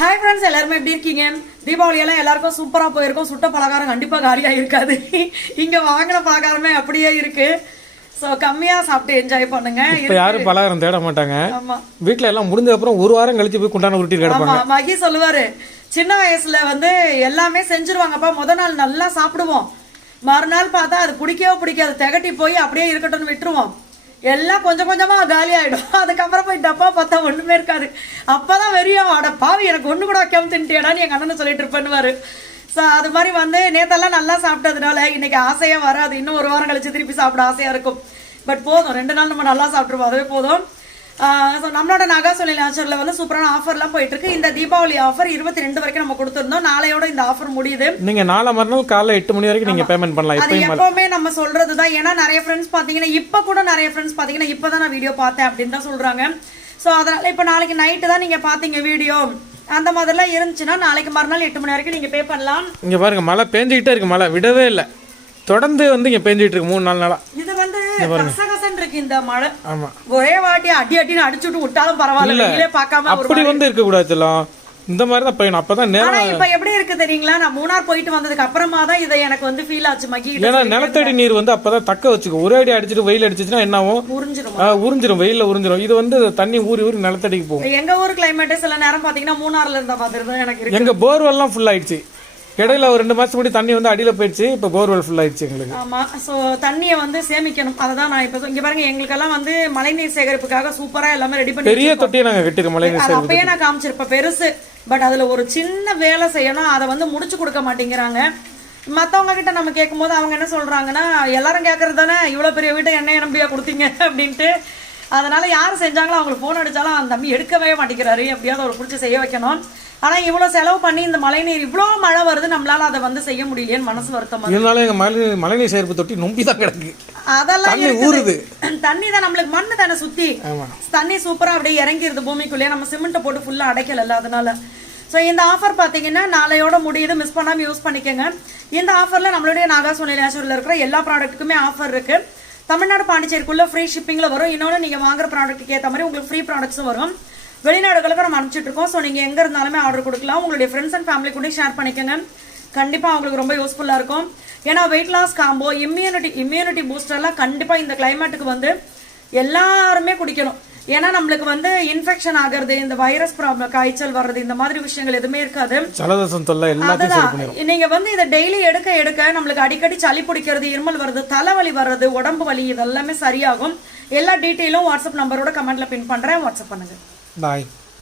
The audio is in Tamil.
ஹாய் ஃப்ரெண்ட்ஸ், எல்லாருமே எப்படி இருக்கீங்க? தீபாவளி எல்லாம் எல்லாருக்கும் சூப்பரா போயிருக்கும். சுட்ட பலகாரம் கண்டிப்பா காலியா இருக்காது. இங்க வாங்கின பலகாரமே அப்படியே இருக்கு. சோ கம்மியா சாப்பிட்டு என்ஜாய் பண்ணுங்க. இப்ப யாரும் பலகாரம் தேட மாட்டாங்க. ஆமா, வீட்ல எல்லாம் முடிஞ்ச அப்புறம் ஒரு வாரம் கழிச்சு போய் குண்டான உருட்டி கிடப்பாங்க. மகி சொல்லுவாரு, சின்ன வயசுல எல்லாமே செஞ்சிருவாங்கப்பா, முத நாள் நல்லா சாப்பிடுவோம், மறுநாள் பார்த்தா அது பிடிக்காது, திகட்டி போய் அப்படியே இருக்கட்டும்னு விட்டுருவோம். எல்லாம் கொஞ்சம் கொஞ்சமா காலி ஆயிடும். அதுக்கப்புறம் போய் டப்பா பார்த்தா ஒண்ணுமே இருக்காது. அப்பதான் வெறியும், அட பாவி எனக்கு ஒண்ணு கூட வைக்காம தின்ட்டியாடான்னு எங்க அண்ணன் சொல்லிட்டு இருப்பேன்னு. ஸோ அது மாதிரி நேத்தெல்லாம் நல்லா சாப்பிட்டதுனால இன்னைக்கு ஆசையா வராது. இன்னும் ஒரு வாரம் கழிச்சு திருப்பி சாப்பிட ஆசையா இருக்கும். பட் போதும், 2 நாள் நம்ம நல்லா சாப்பிட்டுருவோம், அதுவே போதும். நம்மளோட நகா சொல்லி நேச்சர்ல சூப்பரான ஆஃபர்லாம் போயிட்டு இருக்கு. இந்த தீபாவளி ஆஃபர் 22 வரைக்கும் நம்ம கொடுத்துருந்தோம். நாளையோட இந்த ஆஃபர் முடியுது. நீங்க நாளை மறுநாள் காலைல 8 மணி வரைக்கும் நீங்க பேமெண்ட் பண்ணலாம். அது எப்பவுமே நம்ம சொல்றதுதான். ஏன்னா நிறைய ஃப்ரெண்ட்ஸ் பாத்தீங்கன்னா இப்பதான் நான் வீடியோ பார்த்தேன் அப்படின்னு தான் சொல்றாங்க. சோ அதனால இப்ப நாளைக்கு நைட்டு தான் நீங்க பாத்தீங்க வீடியோ, அந்த மாதிரிலாம் இருந்துச்சுன்னா நாளைக்கு மறுநாள் 8 மணி வரைக்கும் நீங்க பே பண்ணலாம். இங்க பாருங்க, மழை பேஞ்சுக்கிட்டே இருக்கு. மழை விடவே இல்லை, தொடர்ந்து இங்க பேஞ்சிட்டு இருக்கு 3-4 நாளா. இது கசகசன்னு இருக்கு இந்த மழை. ஆமா, ஒரே வாட்டி அடின்னு அடிச்சுட்டு விட்டாலும் பரவாயில்ல, நீங்களே பார்க்காம அப்படி இருக்க கூடாது. இந்த மாதிரி தான் பையன். அப்பதான் நேரம். இப்ப எப்படி இருக்கு தெரியுங்களா? நான் மூணார் போயிட்டு வந்ததுக்கு அப்புறமா தான் இதை எனக்கு ஃபீல் ஆச்சு மகி. ஏன்னா நிலத்தடி நீர் அப்பதான் தக்க வச்சுக்கும். ஒரே அடி அடிச்சுட்டு வெயில் அடிச்சுச்சுன்னா என்ன ஆகும்? உறிஞ்சிரும், வெயில உறிஞ்சிரும். இது தண்ணி ஊறி நிலத்தடிக்கு போகும். எங்க ஊர் கிளைமேட் சில நேரம் பாத்தீங்கன்னா மூணார்ல இருந்த மாதிரி தான் எனக்கு இருக்கு. எங்க போர்வெல் எல்லாம் ஃபுல் ஆயிடுச்சு. இடையில ஒரு 2 மாசம் முன்னாடி தண்ணி அடியில போயிடுச்சு. இப்ப போர்வெல் ஃபுல் ஆயிடுச்சு எங்களுக்கு. ஆமா, சோ தண்ணியை சேமிக்கணும். அததான் நான் இப்ப இங்க பாருங்க, எங்களுக்கெல்லாம் மழைநீர் சேகரிப்புக்காக சூப்பரா எல்லாமே ரெடி பண்ணி பெரிய தொட்டியை நாங்க கட்டிருக்கோம். மழைநீர் சேகரிப்பு அப்பயே நான் காமிச்சிருப்பேன் பெருசு. பட் அதுல ஒரு சின்ன வேலை செய்யணும், அதை முடிச்சு கொடுக்க மாட்டேங்கிறாங்க. மத்தவங்க கிட்ட நம்ம கேட்கும் போது அவங்க என்ன சொல்றாங்கன்னா, எல்லாரும் கேட்கறது தானே, இவ்வளவு பெரிய வீட்டை என்ன நம்பியா கொடுத்தீங்க அப்படின்ட்டு. அதனால யாரு செஞ்சாங்களோ அவங்களுக்கு போன் அடிச்சாலும் அந்த தம்பி எடுக்கவே மாட்டேங்கிறாரு. எப்படியாவது ஒரு பிடிச்சி செய்ய வைக்கணும். ஆனா இவ்வளவு செலவு பண்ணி இந்த மழைநீர் இவ்வளவு மழை வருது, நம்மளால அதை செய்ய முடியலையேன்னு மனசு வருத்தம். இருந்தாலும் எங்க மழைநீர் சேர்ப்பு தொட்டி நொம்பிதான் கிடக்கு. அதெல்லாம் ஊறுது. தண்ணி தான் நம்மளுக்கு மண்ணு தானே சுத்தி, தண்ணி சூப்பரா அப்படியே இறங்கிருது பூமிக்குள்ளேயே. நம்ம சிமெண்ட்டை போட்டு ஃபுல்லா அடைக்கல, அதனால. ஸோ இந்த ஆஃபர் பார்த்தீங்கன்னா நாளையோட முடியுது, மிஸ் பண்ணாமல் யூஸ் பண்ணிக்கோங்க. இந்த ஆஃபரில் நம்மளுடைய நாகா சோனி நேச்சுரலில் இருக்கிற எல்லா ப்ராடக்ட்டுக்குமே ஆஃபர் இருக்கு. தமிழ்நாடு பாண்டிச்சேரிக்குள்ள ஃப்ரீ ஷிப்பிங்கில் வரும். இன்னொன்று நீங்கள் வாங்குற ப்ராடக்ட்டுக்கு ஏற்ற மாதிரி உங்களுக்கு ஃப்ரீ ப்ராடக்ட்ஸும் வரும். வெளிநாடுகளுக்கு நம்ம அனுப்பிச்சிட்டு இருக்கோம். ஸோ நீங்கள் எங்கே இருந்தாலுமே ஆர்டர் கொடுக்கலாம். உங்களுடைய ஃப்ரெண்ட்ஸ் அண்ட் ஃபேமிலி கூட ஷேர் பண்ணிக்கோங்க. கண்டிப்பாக அவங்களுக்கு ரொம்ப யூஸ்ஃபுல்லாக இருக்கும். ஏன்னா வெயிட் லாஸ் காம்போ, இம்யூனிட்டி பூஸ்டர்லாம் கண்டிப்பாக இந்த கிளைமேட்டுக்கு எல்லாருமே குடிக்கணும். ஏன்னா நம்மளுக்கு இன்ஃபெக்ஷன் ஆகிறது, இந்த வைரஸ் ப்ராப்ளம், காய்ச்சல் வர்றது, இந்த மாதிரி விஷயங்கள் எதுவுமே இருக்காது. நீங்க இதை டெய்லி எடுக்க நம்மளுக்கு அடிக்கடி சளி பிடிக்கிறது, இருமல் வருது, தலைவலி வர்றது, உடம்பு வலி, இதெல்லாமே சரியாகும். எல்லா டீட்டெயிலும் வாட்ஸ்அப் நம்பரோட கமெண்ட்ல பின் பண்றேன். வாட்ஸ்அப் பண்ணுங்க. பாய்.